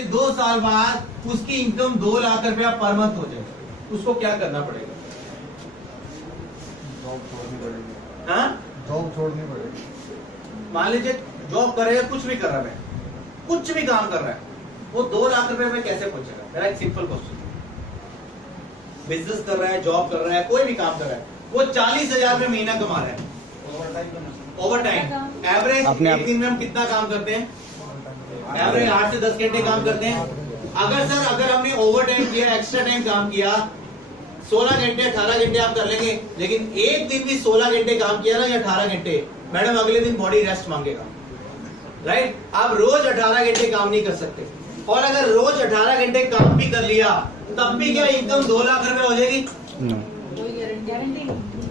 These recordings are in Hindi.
उसके 2 साल बाद उसकी इनकम 2 लाख रुपया पर मंथ हो जाए, उसको क्या करना पड़ेगा? जॉब छोड़नी पड़ेगी। हाँ, जॉब छोड़नी पड़ेगी। मान लीजिए जॉब कर रहे हैं, कुछ भी कर रहा है, कुछ भी काम कर रहा है, वो 2 लाख रुपए में कैसे पहुंचेगा? मेरा एक सिंपल क्वेश्चन। बिजनेस कर रहा है, जॉब कर रहा है, कोई भी काम कर रहा है, वो 40,000 रुपए महीना कमा रहा है। ओवर टाइम एवरेज एक दिन में हम कितना काम करते हैं? एवरेज 8 से 10 घंटे काम करते हैं। अगर हमने ओवर टाइम किया, एक्स्ट्रा टाइम काम किया, 16 घंटे 18 घंटे आप कर लेंगे, लेकिन एक दिन भी 16 घंटे काम किया ना या 18 घंटे, मैडम अगले दिन बॉडी रेस्ट मांगेगा, राइट? आप रोज 18 घंटे काम नहीं कर सकते, और अगर रोज 18 घंटे काम भी कर लिया तब भी क्या इनकम 2 लाख रुपए हो जाएगी?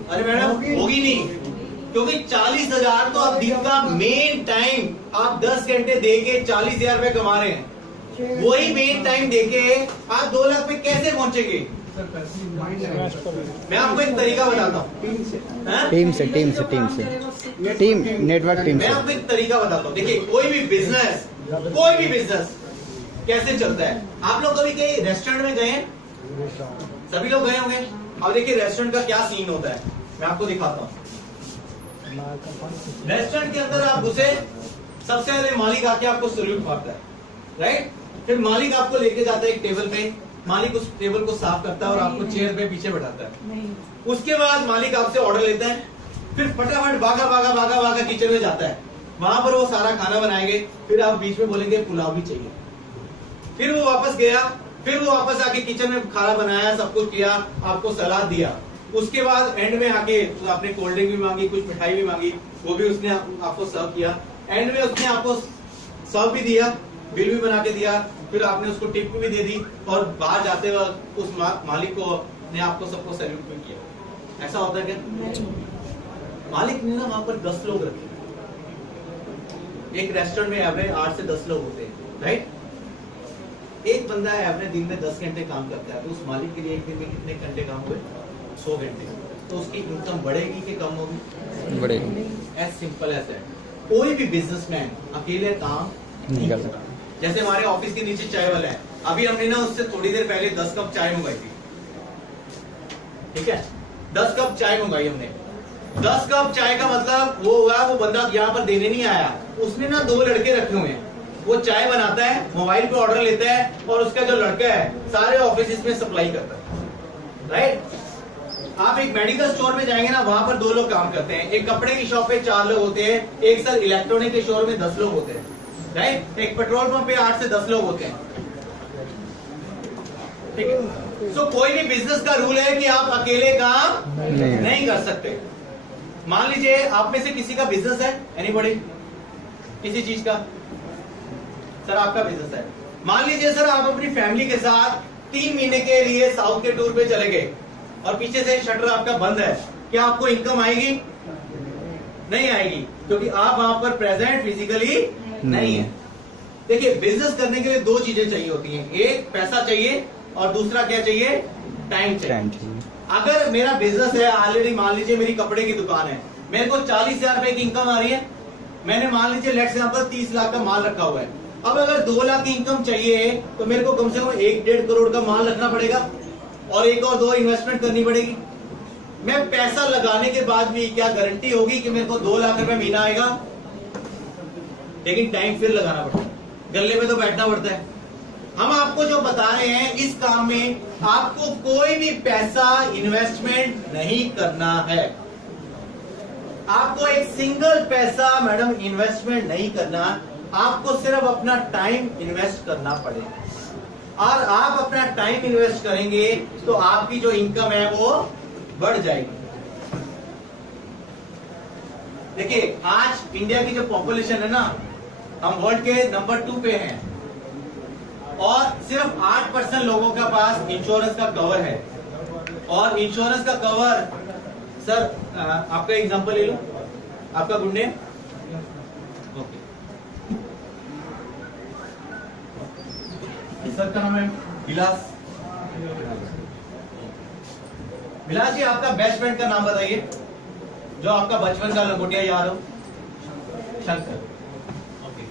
अरे मैडम होगी नहीं, क्योंकि 40,000 तो आप दिन का मेन टाइम आप 10 घंटे देके 40,000 रुपए कमा रहे हैं, वही मेन टाइम देके आप 2 लाख पे कैसे पहुंचेंगे? मैं आपको एक तरीका बताता हूँ, टीम से टीम नेटवर्क टीम मैं से। आपको एक तरीका बताता हूँ। देखिए कोई भी बिजनेस कैसे चलता है। आप लोग कभी कहीं रेस्टोरेंट में गए हैं? सभी लोग गए होंगे। अब देखिए रेस्टोरेंट का क्या सीन होता है, मैं आपको दिखाता हूँ। रेस्टोरेंट के अंदर आप घुसे, सबसे पहले मालिक आके आपको सल्यूट मारता है, राइट? फिर मालिक आपको लेके जाता है एक टेबल पे, मालिक उस टेबल को साफ करता है और आपको चेयर पे पीछे बैठाता है। उसके बाद मालिक आपसे ऑर्डर लेता है, फिर फटाफट भागा किचन में जाता है, वहां पर वो सारा खाना बनाएंगे, फिर आप बीच में बोलेंगे पुलाव भी चाहिए, फिर वो वापस गया, फिर वो वापस आके किचन में खाना बनाया, सब कुछ किया, आपको सलाद दिया, उसके बाद एंड में आके आपने कोल्ड ड्रिंक भी मांगी, कुछ मिठाई भी मांगी, वो भी उसने आपको सर्व किया, एंड में उसने आपको सर्व भी दिया, बिल भी बना के दिया, फिर आपने उसको टिप भी दे दी, और बाहर जाते वक्त उस मालिक को ने आपको सबको सैल्यूट भी किया। ऐसा होता है क्या? मालिक ने ना वहां पर 10 लोग रखे, एक रेस्टोरेंट में एवरेज 8 से 10 लोग होते हैं, राइट? एक बंदा एवरेज दिन में 10 घंटे काम करता है, तो उस मालिक के लिए एक दिन में कितने घंटे काम हुए? 100 घंटे। तो उसकी इनकम बढ़ेगी कि कम होगी? बढ़ेगी। As simple as that. कोई भी बिजनेसमैन अकेले काम नहीं कर सकता। जैसे हमारे ऑफिस के नीचे चाय वाला है, अभी हमने ना उससे थोड़ी देर पहले 10 कप चाय मंगाई थी, ठीक है? 10 कप चाय मंगाई हमने। 10 कप चाय का मतलब वो हुआ, वो बंदा यहाँ पर देने नहीं आया, उसने ना 2 लड़के रखे हुए हैं, वो चाय बनाता है, मोबाइल पे ऑर्डर लेता है, और उसका जो लड़का है सारे ऑफिस में सप्लाई करता है, राइट? आप एक मेडिकल स्टोर में जाएंगे ना, वहां पर 2 लोग काम करते हैं, एक कपड़े की शॉप पे 4 लोग होते हैं, एक सर इलेक्ट्रॉनिक के शोर में 10 लोग होते हैं, राइट? एक पेट्रोल पंप पे 8 से 10 लोग होते हैं, ठीक है? सो कोई भी बिजनेस का रूल है कि आप अकेले काम नहीं कर सकते। मान लीजिए आप में से किसी का बिजनेस है, एनीबॉडी? किसी चीज का? सर आपका बिजनेस है, मान लीजिए सर आप अपनी फैमिली के साथ 3 महीने के लिए साउथ के टूर पे चले गए, और पीछे से शटर आपका बंद है, क्या आपको इनकम आएगी? नहीं आएगी, क्योंकि आप वहां पर प्रेजेंट फिजिकली नहीं है। देखिए बिजनेस करने के लिए 2 चीजें चाहिए होती हैं, एक पैसा चाहिए और दूसरा क्या चाहिए? टाइम चाहिए। अगर मेरा बिजनेस है ऑलरेडी, मान लीजिए मेरी कपड़े की दुकान है, मेरे को 40,000 रुपए की इनकम आ रही है, मैंने मान लीजिए लेट्स यहाँ पर 30 लाख का माल रखा हुआ है। अब अगर 2 लाख की इनकम चाहिए तो मेरे को कम से कम 1-1.5 करोड़ का माल रखना पड़ेगा, और 1 और 2 इन्वेस्टमेंट करनी पड़ेगी। मैं पैसा लगाने के बाद भी क्या गारंटी होगी कि मेरे को 2 लाख रुपए महीना आएगा? लेकिन टाइम फिर लगाना पड़ता है, गले में तो बैठना पड़ता है। हम आपको जो बता रहे हैं, इस काम में आपको कोई भी पैसा इन्वेस्टमेंट नहीं करना है, आपको एक सिंगल पैसा मैडम इन्वेस्टमेंट नहीं करना, आपको सिर्फ अपना टाइम इन्वेस्ट करना पड़ेगा, और आप अपना टाइम इन्वेस्ट करेंगे तो आपकी जो इनकम है वो बढ़ जाएगी। देखिए आज इंडिया की जो पॉपुलेशन है ना, हम वर्ल्ड के नंबर 2 पे हैं, और सिर्फ 8% लोगों के पास इंश्योरेंस का कवर है। और इंश्योरेंस का कवर, सर आपका एग्जांपल ले लो, आपका गुड नेम? ओके, सर का नाम है विलास। विलास जी आपका बेस्ट फ्रेंड का नाम बताइए, जो आपका बचपन का लंगोटिया याद हो। शंकर। ओके,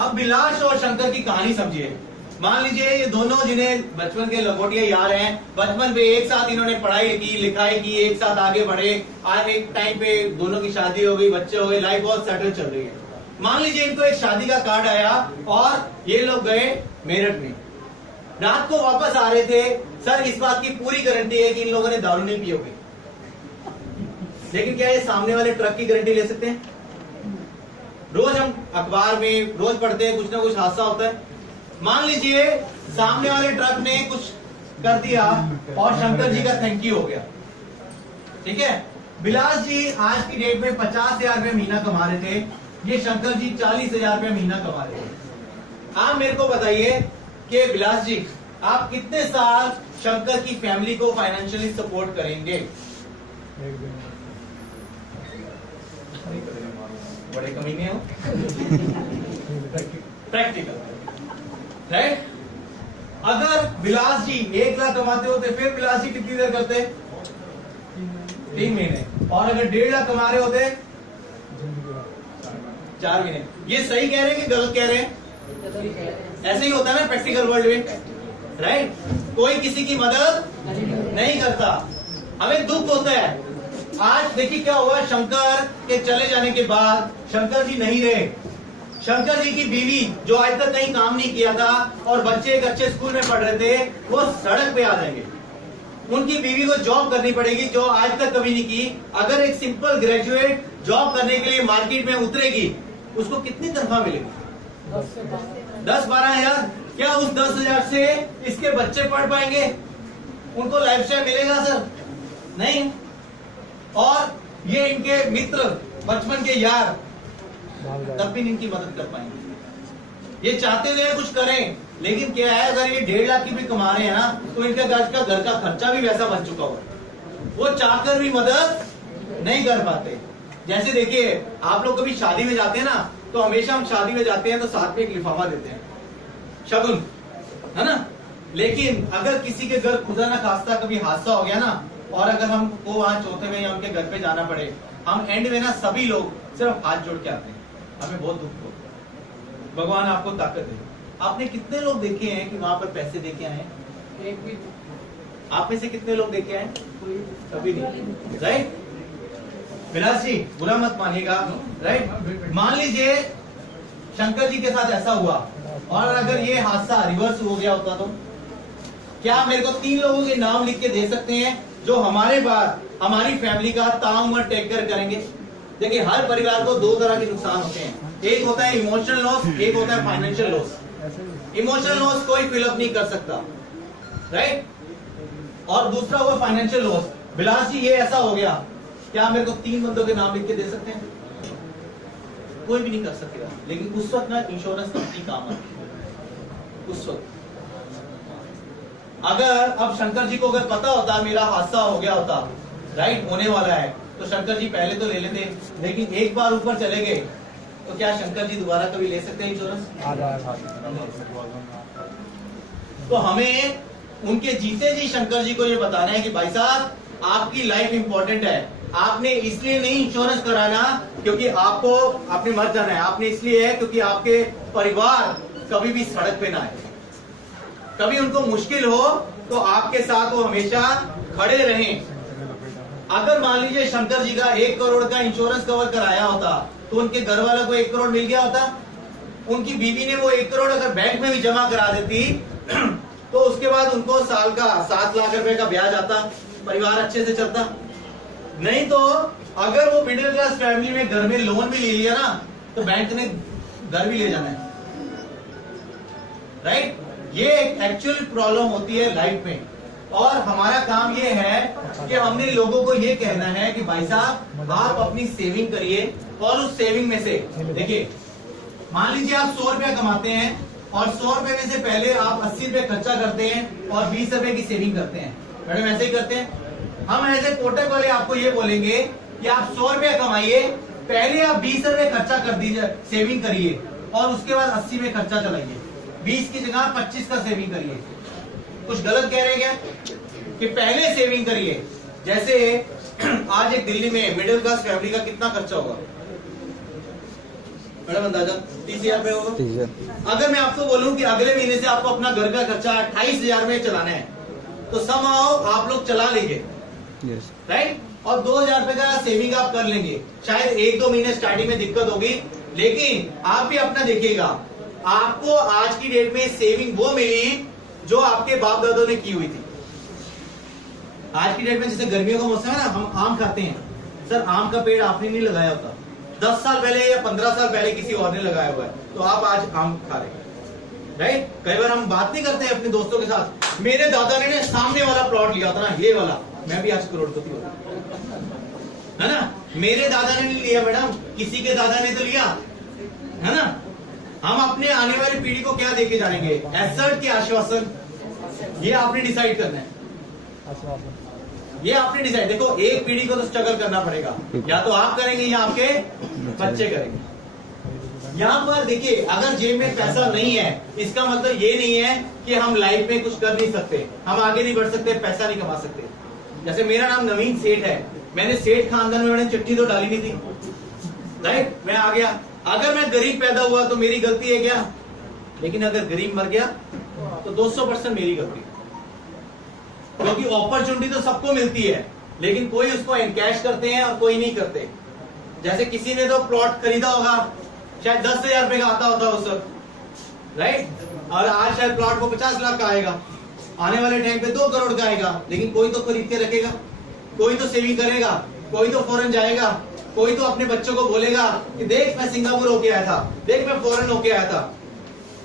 अब बिलास और शंकर की कहानी समझिए। मान लीजिए ये दोनों जिन्हें बचपन के लंगोटिया यार हैं, बचपन पे एक साथ इन्होंने पढ़ाई की, लिखाई की, एक साथ आगे बढ़े, आज एक टाइम पे दोनों की शादी हो गई, बच्चे हो गए, लाइफ बहुत सेटल चल रही है। मान लीजिए इनको एक शादी का कार्ड आया और ये लोग गए मेरठ में, रात को वापस आ रहे थे। सर इस बात की पूरी गारंटी है कि इन लोगों ने दारू नहीं पी होगी, लेकिन क्या ये सामने वाले ट्रक की गारंटी ले सकते हैं? रोज हम अखबार में रोज पढ़ते हैं कुछ ना कुछ हादसा होता है। मान लीजिए सामने वाले ट्रक ने कुछ कर दिया और शंकर जी का थैंक यू हो गया, ठीक है। बिलास जी आज की डेट में 50,000 रुपये महीना कमा रहे थे, ये शंकर जी 40,000 रुपये महीना कमा रहे थे। आप मेरे को बताइए कि बिलास जी आप कितने साल शंकर की फैमिली को फाइनेंशियली सपोर्ट करेंगे? बड़े कमीने हो। Practical right. अगर बिलास जी 1 लाख कमाते होते फिर बिलास जी कितनी देर करते? 3 महीने। और अगर 1.5 लाख कमा रहे होते 4 महीने। ये सही कह रहे हैं कि गलत कह रहे हैं? ऐसे ही होता है ना प्रैक्टिकल वर्ल्ड में, राइट। कोई किसी की मदद नहीं करता, हमें दुख होता है। आज देखिए क्या हुआ, शंकर के चले जाने के बाद शंकर जी नहीं रहे। शंकर जी की बीवी जो आज तक कहीं काम नहीं किया था और बच्चे एक अच्छे स्कूल में पढ़ रहे थे, वो सड़क पे आ जाएंगे। उनकी बीवी को जॉब करनी पड़ेगी जो आज तक कभी नहीं की। अगर एक सिंपल ग्रेजुएट जॉब करने के लिए मार्केट में उतरेगी, उसको कितनी तनख्वाह मिलेगी? 10-12 हजार। क्या उस 10,000 से इसके बच्चे पढ़ पाएंगे? उनको लाइफस्टाइल मिलेगा सर? नहीं। और ये इनके मित्र, बचपन के यार, तब भी इनकी मदद कर पाएंगे। ये चाहते हुए कुछ करें, लेकिन क्या है, अगर ये 1.5 लाख की भी कमा रहे हैं ना, तो इनका घर का खर्चा भी वैसा बन चुका होगा, वो चाहकर भी मदद नहीं कर पाते। जैसे देखिए आप लोग कभी शादी में जाते हैं ना, तो हमेशा हम शादी में जाते हैं तो साथ में एक लिफाफा देते हैं, शगुन, है ना। लेकिन अगर किसी के घर खुदा ना खास्ता कभी हादसा हो गया ना, और अगर हमको वहां चौथे में या उनके घर पे जाना पड़े, हम एंड में ना सभी लोग सिर्फ हाथ जोड़ के आते हैं। हमें बहुत दुख हो, भगवान आपको ताकत दे। आपने कितने लोग देखे हैं कि वहां पर पैसे देके आए? एक भी। आप में से कितने लोग देखे आए? कभी नहीं, राइट। विलास जी बुरा मत मानिएगा, राइट। मान लीजिए शंकर जी के साथ ऐसा हुआ और अगर ये हादसा रिवर्स हो गया होता, तो क्या मेरे को 3 लोगों के नाम लिख के दे सकते हैं जो हमारे बाद हमारी फैमिली का ताउम्र टेक केयर करेंगे? देखिए हर परिवार को 2 तरह के नुकसान होते हैं, एक होता है इमोशनल लॉस, एक होता है फाइनेंशियल लॉस। इमोशनल लॉस कोई फिलअप नहीं कर सकता, राइट। और दूसरा हुआ फाइनेंशियल लॉस। बिलास जी ये ऐसा हो गया, क्या मेरे को 3 बंदों के नाम लिख के दे सकते हैं? कोई भी नहीं कर सकेगा। लेकिन उस वक्त ना इंश्योरेंस कंपनी काम आती है। उस वक्त अगर अब शंकर जी को अगर पता होता मेरा हादसा हो गया होता, राइट, होने वाला है, तो शंकर जी पहले तो ले लेते, लेकिन एक बार ऊपर चले गए तो क्या शंकर जी दोबारा कभी ले सकते हैं इंश्योरेंस? तो हमें उनके जीते जी शंकर जी को ये बताना है कि भाई साहब आपकी लाइफ इंपॉर्टेंट है, आपने इसलिए नहीं इंश्योरेंस कराना क्योंकि आपको आपने मर जाना है, आपने इसलिए है क्योंकि आपके परिवार कभी भी सड़क पे ना आए, कभी उनको मुश्किल हो तो आपके साथ वो हमेशा खड़े रहें। अगर मान लीजिए शंकर जी का 1 करोड़ का इंश्योरेंस कवर कराया होता तो उनके घर वालों को 1 करोड़ मिल गया होता। उनकी बीवी ने वो 1 करोड़ अगर बैंक में भी जमा करा देती तो उसके बाद उनको साल का 7 लाख रुपए का ब्याज आता, परिवार अच्छे से चलता। नहीं तो अगर वो मिडिल क्लास फैमिली में घर में लोन भी ले लिया ना, तो बैंक ने घर भी ले जाना है, राइट। ये एक एक्चुअल प्रॉब्लम होती है लाइफ में, और हमारा काम ये है कि हमने लोगों को ये कहना है कि भाई साहब आप अपनी सेविंग करिए, और उस सेविंग में से देखिए, मान लीजिए आप 100 रुपया कमाते हैं और 100 रुपए में से पहले आप 80 रुपए खर्चा करते हैं और 20 रुपए की सेविंग करते हैं। मैडम ऐसे ही करते हैं हम। ऐसे कोटक वाले आपको ये बोलेंगे कि आप 100 रुपया कमाइए, पहले आप 20 रुपए खर्चा कर दीजिए, सेविंग करिए, और उसके बाद 80 में खर्चा चलाइए, 20 की जगह 25 का सेविंग करिए। कुछ गलत कह रहे हैं क्या कि पहले सेविंग करिए? जैसे आज एक दिल्ली में मिडिल क्लास फैमिली का कितना खर्चा होगा? मैडम अंदाजा 30,000 रुपए होगा। 30,000। अगर मैं आपको बोलूं कि अगले महीने से आपको अपना घर का खर्चा 28,000 में चलाना है, तो समहाउ आप लोग चला लेंगे, यस। राइट। और 2,000 रुपए का सेविंग आप कर लेंगे। शायद 1-2 महीने स्टार्टिंग में दिक्कत होगी, लेकिन आप भी अपना देखिएगा, आपको आज की डेट में सेविंग वो मिली जो आपके बाप दादों ने की हुई थी। आज की डेट में जैसे गर्मियों का मौसम है ना, हम आम खाते हैं। सर आम का पेड़ आपने नहीं लगाया होता, 10 साल पहले या 15 साल पहले किसी और ने लगाया हुआ है, तो आप आज आम खा रहे हैं, राइट। कई बार हम बात नहीं करते हैं अपने दोस्तों के साथ, मेरे दादा ने सामने वाला प्लॉट लिया था ना, ये वाला, मैं भी आज करोड़पति होता, है ना। मेरे दादा ने नहीं लिया मैडम, किसी के दादा ने तो लिया, है ना। हम अपने आने वाली पीढ़ी को क्या देके जाएंगे, एसेट के आश्वासन, ये आपने डिसाइड करना है, ये आपने डिसाइड। देखो एक पीढ़ी को तो स्ट्रगल करना पड़ेगा, या तो आप करेंगे या आपके बच्चे करेंगे। यहाँ पर देखिए, अगर जेब में पैसा नहीं है, इसका मतलब ये नहीं है कि हम लाइफ में कुछ कर नहीं सकते, हम आगे नहीं बढ़ सकते, पैसा नहीं कमा सकते। जैसे मेरा नाम नवीन सेठ है, मैंने सेठ खानदान में मैंने चिट्ठी तो डाली नहीं थी, राइट, मैं आ गया। अगर मैं गरीब पैदा हुआ तो मेरी गलती है क्या? लेकिन अगर गरीब मर गया तो 200% मेरी गलती, क्योंकि अपॉर्चुनिटी तो सबको मिलती है, लेकिन कोई उसको एनकैश करते हैं और कोई नहीं करते। जैसे किसी ने तो प्लॉट खरीदा होगा, शायद 10,000 रुपए का आता होता उस वक्त, राइट, और आज शायद प्लॉट को 50 लाख का आएगा, आने वाले टाइम पे 2 करोड़ का आएगा। लेकिन कोई तो खरीद के रखेगा, कोई तो सेविंग करेगा, कोई तो फॉरेन जाएगा, कोई तो अपने बच्चों को बोलेगा कि देख मैं सिंगापुर होके आया था, देख मैं फॉरेन होके आया था।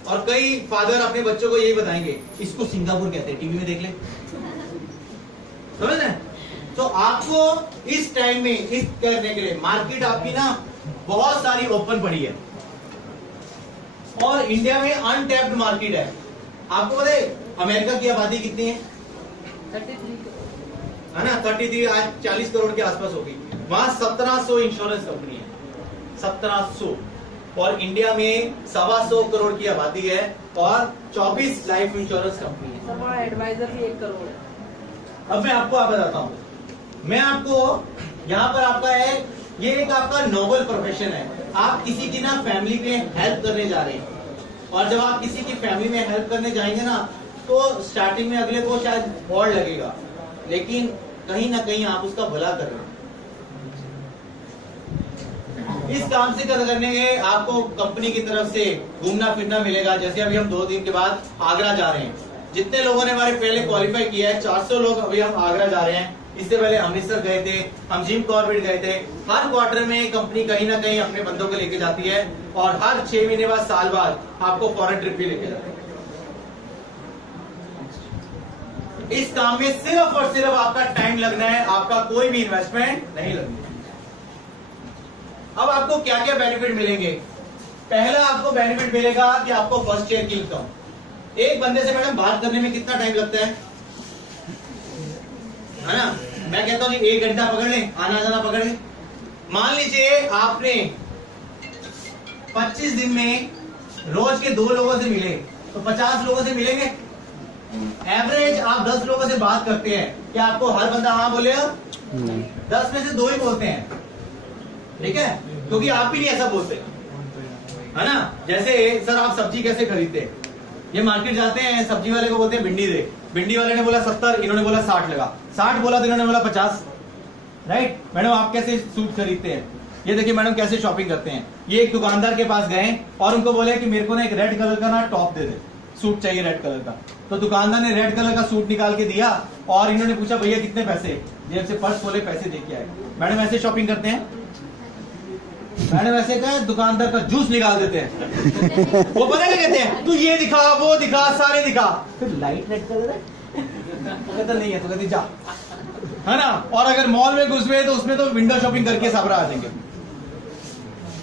और कई फादर अपने बच्चों को यही बताएंगे, इसको सिंगापुर कहते हैं, टीवी में देख ले, समझ रहे हैं? तो आपको इस टाइम में इस करने के लिए मार्केट आपकी ना बहुत सारी ओपन पड़ी है, और इंडिया में अनटैप्ड मार्केट है। आपको पता है अमेरिका की आबादी कितनी है? 33 है ना, 33, आज 40 करोड़ के आसपास होगी। वहां 1700 इंश्योरेंस कंपनी है, 1700, और इंडिया में 125 करोड़ की आबादी है और 24 लाइफ इंश्योरेंस कंपनी है। सर वहाँ एडवाइजर भी 1 करोड़ है। अब मैं आपको बताता हूँ, मैं आपको यहाँ पर आपका है, ये एक आपका नोबल प्रोफेशन है। आप किसी की ना फैमिली में हेल्प करने जा रहे हैं, और जब आप किसी की फैमिली में हेल्प करने जाएंगे ना, तो स्टार्टिंग में अगले को शायद और लगेगा, लेकिन कहीं ना कहीं आप उसका भला कर रहे हैं। इस काम से करने के आपको कंपनी की तरफ से घूमना फिरना मिलेगा। जैसे अभी हम 2 दिन के बाद आगरा जा रहे हैं, जितने लोगों ने हमारे पहले क्वालिफाई किया है 400 लोग, अभी हम आगरा जा रहे हैं। इससे पहले अमृतसर गए थे, हम जिम कॉर्बेट गए थे। हर क्वार्टर में कंपनी कहीं ना कहीं अपने बंदों को लेके जाती है, और हर 6 महीने बाद, साल बाद आपको फॉरेन ट्रिप भी लेके जाते हैं। इस काम में सिर्फ और सिर्फ आपका टाइम लगना है, आपका कोई भी इन्वेस्टमेंट नहीं लगना। अब आपको क्या क्या बेनिफिट मिलेंगे? पहला आपको बेनिफिट मिलेगा कि आपको फर्स्ट ईयर की इनकम। एक बंदे से मैडम बात करने में कितना टाइम लगता है ना? मैं कहता हूं जी 1 घंटा पकड़ ले, आना जाना पकड़ ले। मान लीजिए आपने 25 दिन में रोज के 2 लोगों से मिले, तो 50 लोगों से मिलेंगे। एवरेज आप 10 लोगों से बात करते हैं, क्या आपको हर बंदा हाँ बोलेगा? 10 में से 2 ही बोलते हैं, ठीक है, क्योंकि आप भी नहीं ऐसा बोलते, है ना। जैसे सर आप सब्जी कैसे खरीदते हैं? ये मार्केट जाते हैं, सब्जी वाले को बोलते हैं भिंडी दे, भिंडी वाले ने बोला 70, इन्होंने बोला 60 लगा, 60 बोला तो इन्होंने बोला 50, राइट। मैडम आप कैसे सूट खरीदते हैं? ये देखिए मैडम कैसे शॉपिंग करते हैं। ये एक दुकानदार के पास गए और उनको बोले कि मेरे को ना एक रेड कलर का ना टॉप दे दे, सूट चाहिए रेड कलर का। तो दुकानदार ने रेड कलर का सूट निकाल के दिया, और इन्होंने पूछा भैया कितने पैसे? जेब से पर्स खोले, पैसे दे के आए। मैडम ऐसे शॉपिंग करते हैं? मैडम ऐसे का दुकानदार का जूस निकाल देते हैं। वो पता क्या कहते हैं? तू ये दिखा, वो दिखा, सारे दिखा, फिर लाइट रेड कलर है, कहता नहीं है तो कहती जा, है ना। और अगर मॉल में घुस गए तो उसमें तो विंडो शॉपिंग करके सबरा आ जाएंगे,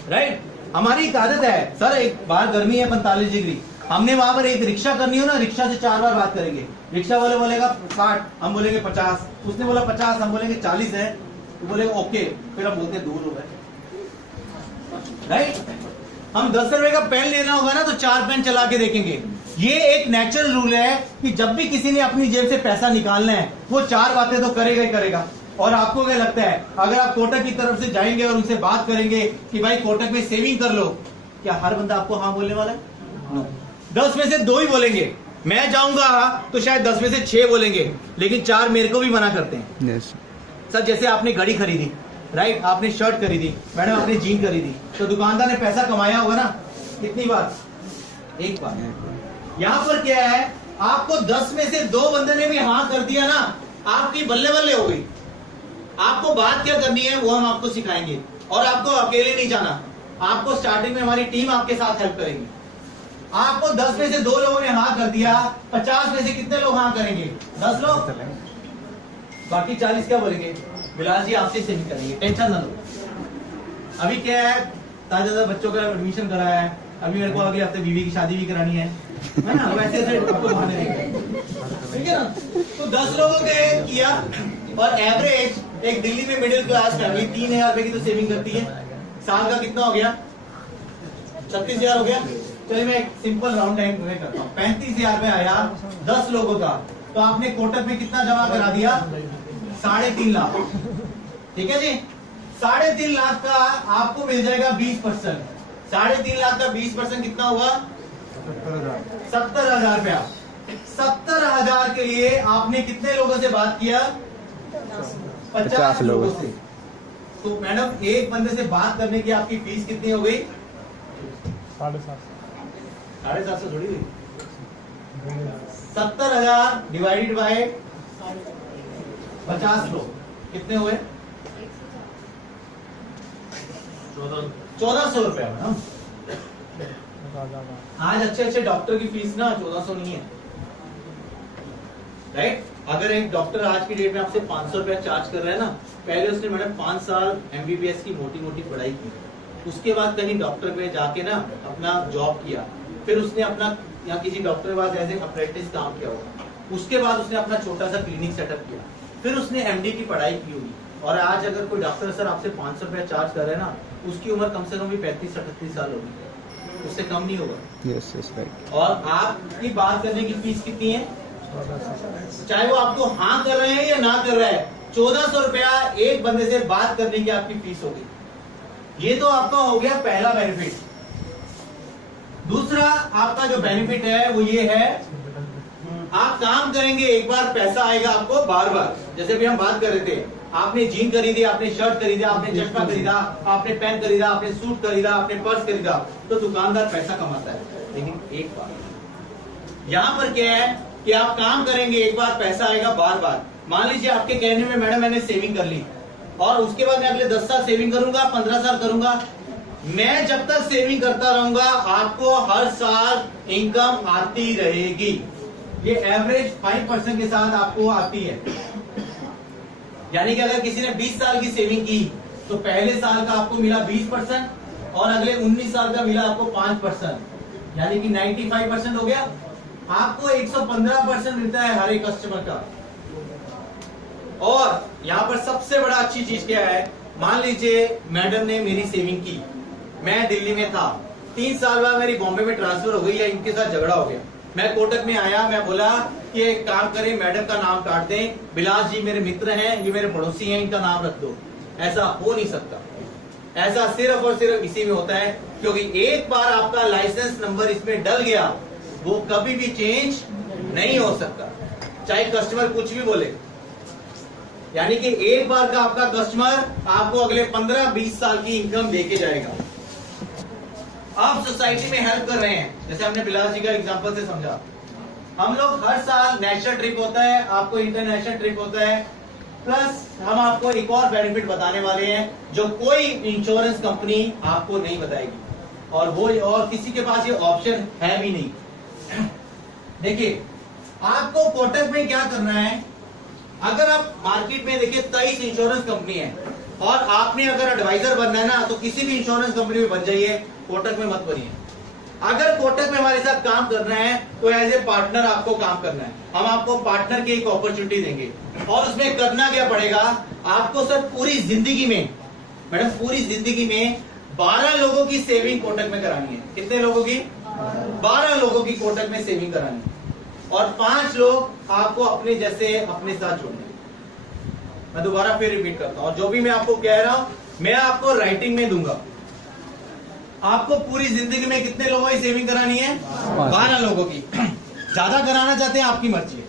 राइट। हमारी एक आदत है सर, एक बार गर्मी है 45 डिग्री, हमने वहां पर एक रिक्शा करनी हो ना, रिक्शा से 4 बार बात करेंगे। रिक्शा वाले बोलेगा 60, हम बोलेंगे 50, उसने बोला 50, हम बोलेंगे 40 है, तो बोलेगा ओके, फिर हम बोलते 2 रुपए, राइट। हम 10 रुपए का पेन लेना होगा ना, तो 4 पेन चला के देखेंगे। ये एक नेचुरल रूल है कि जब भी किसी ने अपनी जेब से पैसा निकालना है, वो 4 बातें तो करेगा ही करेगा। और आपको क्या लगता है, अगर आप कोटक की तरफ से जाएंगे और उनसे बात करेंगे कि भाई कोटक में सेविंग कर लो, क्या हर बंदा आपको हाँ बोलने वाला है? नो। 10 में से 2 ही बोलेंगे। मैं जाऊंगा तो शायद 10 में से 6 बोलेंगे, लेकिन 4 मेरे को भी मना करते हैं। यस सर जैसे आपने घड़ी खरीदी, राइट, आपने शर्ट खरीदी, मैडम आपने जीन खरीदी, तो दुकानदार ने पैसा कमाया होगा ना, कितनी बार? एक बार। यहां पर क्या है, आपको 10 में से 2 बंदे ने भी हाँ कर दिया ना, आपकी बल्ले बल्ले हो गई। आपको बात क्या करनी है वो हम आपको सिखाएंगे, और आपको अकेले नहीं जाना, आपको स्टार्टिंग में हमारी टीम आपके साथ हेल्प करेगी। आपको 10 में से 2 लोगों ने हाँ कर दिया, 50 में से कितने लोग हाँ करेंगे? 10 लोग, बाकी 40 क्या बोलेंगे? बिलास जी आपसे सेविंग करेंगे, टेंशन ना लो। अभी क्या है, ताजा बच्चों का एडमिशन कराया है, अभी मेरे को अगले हफ्ते बीवी की शादी भी करानी है ना, वैसे ऐसे आपको बहाने देंगे, ठीक है ना। तो 10 लोगों ने किया, और एवरेज एक दिल्ली में मिडिल क्लास फैमिली 3000 रुपए की तो सेविंग करती है। साल का कितना हो गया? 36,000 हो गया। चलिए मैं एक सिंपल राउंड टाइम में करता हूँ, 35,000 रुपए आया 10 लोगों का, तो आपने कोटक में कितना जमा करा दिया? 3.5 लाख, ठीक है जी। 3.5 लाख का आपको मिल जाएगा 20%। 3.5 लाख का 20% कितना हुआ? 70,000 रुपया। 70,000 के लिए आपने कितने लोगों से बात किया? 50 लोगों से। तो मैडम एक बंदे से बात करने की आपकी फीस कितनी हो गई? 750 थोड़ी हुई। 70,000 डिवाइडेड बाय 50 लोग कितने हुए? 1400 रुपया। मैडम आज अच्छे अच्छे डॉक्टर की फीस ना 1400 नहीं है, राइट। अगर एक डॉक्टर आज की डेट में आपसे 500 रुपया चार्ज कर रहा है ना, पहले उसने मैडम 5 साल MBBS की मोटी मोटी पढ़ाई की, उसके बाद कहीं डॉक्टर पे जाके ना अपना जॉब किया, फिर उसने अपना या किसी डॉक्टर के पास एज ए अप्रेंटिस काम किया होगा, उसके बाद उसने अपना छोटा सा क्लिनिक सेटअप किया, फिर उसने MD की पढ़ाई की होगी। और आज अगर कोई डॉक्टर सर आपसे 500 रुपया चार्ज कर रहे हैं ना, उसकी उम्र कम से कम भी 35-38 साल होगी, उससे कम नहीं होगा। Yes yes right. और आपकी बात करने की फीस कितनी है? चाहे वो आपको हाँ कर रहे हैं या ना कर रहे हैं, 1400 रुपया एक बंदे से बात करने की आपकी फीस होगी। ये तो आपका हो गया पहला बेनिफिट। दूसरा आपका जो बेनिफिट है वो ये है, आप काम करेंगे एक बार पैसा आएगा आपको बार बार। जैसे भी हम बात कर रहे थे, आपने जीन खरीदी, आपने शर्ट खरीदा, आपने चश्मा खरीदा, आपने पेन खरीदा, आपने सूट खरीदा, आपने पर्स खरीदा, तो दुकानदार पैसा कमाता है। लेकिन एक बार यहां पर क्या है कि आप काम करेंगे एक बार पैसा आएगा बार बार। मान लीजिए आपके कहने में मैडम मैंने सेविंग कर ली, और उसके बाद मैं अगले 10 साल सेविंग करूंगा, 15 साल करूंगा। मैं जब तक सेविंग करता रहूंगा आपको हर साल इनकम आती रहेगी। ये एवरेज 5% के साथ आपको आती है। यानी कि अगर किसी ने 20 साल की सेविंग की तो पहले साल का आपको मिला 20% और अगले 19 साल का मिला आपको 5%, यानी कि 95% हो गया। आपको 115% मिलता है हर एक कस्टमर का। और यहाँ पर सबसे बड़ा अच्छी चीज क्या है, मान लीजिए मैडम ने मेरी सेविंग की, मैं दिल्ली में था, 3 साल बाद मेरी बॉम्बे में ट्रांसफर हो गई या इनके साथ झगड़ा हो गया, मैं कोटक में आया, मैं बोला कि एक काम करें मैडम का नाम काट दें, बिलास जी मेरे मित्र हैं, ये मेरे पड़ोसी हैं, इनका नाम रख दो। ऐसा हो नहीं सकता। ऐसा सिर्फ और सिर्फ इसी में होता है क्योंकि एक बार आपका लाइसेंस नंबर इसमें डल गया, वो कभी भी चेंज नहीं हो सकता, चाहे कस्टमर कुछ भी बोले। यानी कि एक बार का आपका कस्टमर आपको अगले 15-20 साल की इनकम देके जाएगा। आप सोसाइटी में हेल्प कर रहे हैं, जैसे हमने बिलास जी का एग्जांपल से समझा। हम लोग हर साल नेशनल ट्रिप होता है, आपको इंटरनेशनल ट्रिप होता है, प्लस हम आपको एक और बेनिफिट बताने वाले हैं जो कोई इंश्योरेंस कंपनी आपको नहीं बताएगी, और वो और किसी के पास ये ऑप्शन है भी नहीं। देखिए आपको कोटक में क्या करना है, अगर आप मार्केट में देखिए 23 इंश्योरेंस कंपनी है, और आपने अगर एडवाइजर बनना है ना तो किसी भी इंश्योरेंस कंपनी में बन जाइए, कोटक में मत बनिए। अगर कोटक में हमारे साथ काम करना है तो एज ए पार्टनर आपको काम करना है। हम आपको पार्टनर की एक अपॉर्चुनिटी देंगे, और उसमें करना क्या पड़ेगा आपको सर, पूरी जिंदगी में मैडम, पूरी जिंदगी में 12 लोगों की सेविंग कोटक में करानी है। कितने लोगों की? 12 लोगों की कोटक में सेविंग करानी है, और 5 लोग आपको अपने जैसे अपने साथ जोड़ने। मैं दोबारा फिर रिपीट करता हूं, और जो भी मैं आपको कह रहा हूं मैं आपको राइटिंग में दूंगा। आपको पूरी जिंदगी में कितने लोगों की सेविंग करानी है? 12 लोगों की। ज्यादा कराना चाहते हैं आपकी मर्जी है।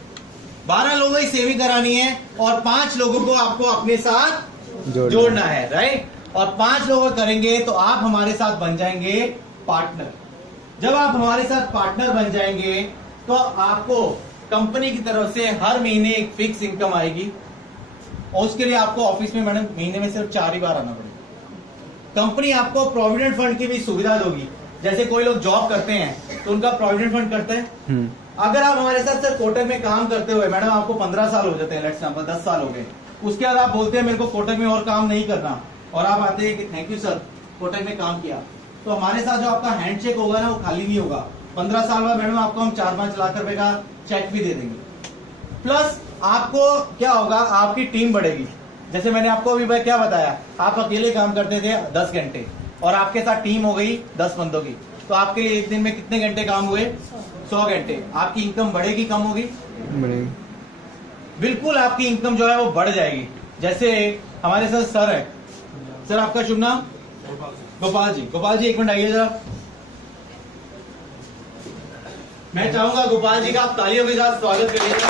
12 लोगों की सेविंग करानी है और 5 लोगों को आपको अपने साथ जोड़ना है, राइट। और 5 लोग करेंगे तो आप हमारे साथ बन जाएंगे पार्टनर। जब आप हमारे साथ पार्टनर बन जाएंगे तो आपको कंपनी की तरफ से हर महीने एक फिक्स इनकम आएगी और उसके लिए आपको ऑफिस में मैडम महीने में सिर्फ 4 ही बार आना पड़ेगा। कंपनी आपको प्रोविडेंट फंड की भी सुविधा दोगी। जैसे कोई लोग जॉब करते हैं तो उनका प्रोविडेंट फंड करते हैं। अगर आप हमारे साथ सर कोटक में काम करते हुए मैडम आपको 15 साल हो जाते हैं, लेट्स सपोज 10 साल हो गए, उसके बाद आप बोलते हैं मेरे को कोटक में और काम नहीं करना और आप आते हैं कि थैंक यू सर कोटक में काम किया, तो हमारे साथ जो आपका हैंडशेक होगा ना वो खाली नहीं होगा। 15 साल बाद मैडम आपको हम 4-5 लाख रुपए का चेक भी दे देंगे। प्लस आपको क्या होगा, आपकी टीम बढ़ेगी। जैसे मैंने आपको अभी भाई क्या बताया, आप अकेले काम करते थे 10 घंटे और आपके साथ टीम हो गई 10 बंदों की, तो आपके लिए एक दिन में कितने घंटे काम हुए? 100 घंटे। आपकी इनकम बढ़ेगी कम होगी? बढ़ेगी। बिल्कुल आपकी इनकम जो है वो बढ़ जाएगी। जैसे हमारे साथ सर है, सर आपका शुभ नाम? गोपाल जी। गोपाल जी एक मिनट आइए जरा। मैं चाहूंगा गोपाल जी का आप तालियों के साथ स्वागत करिएगा।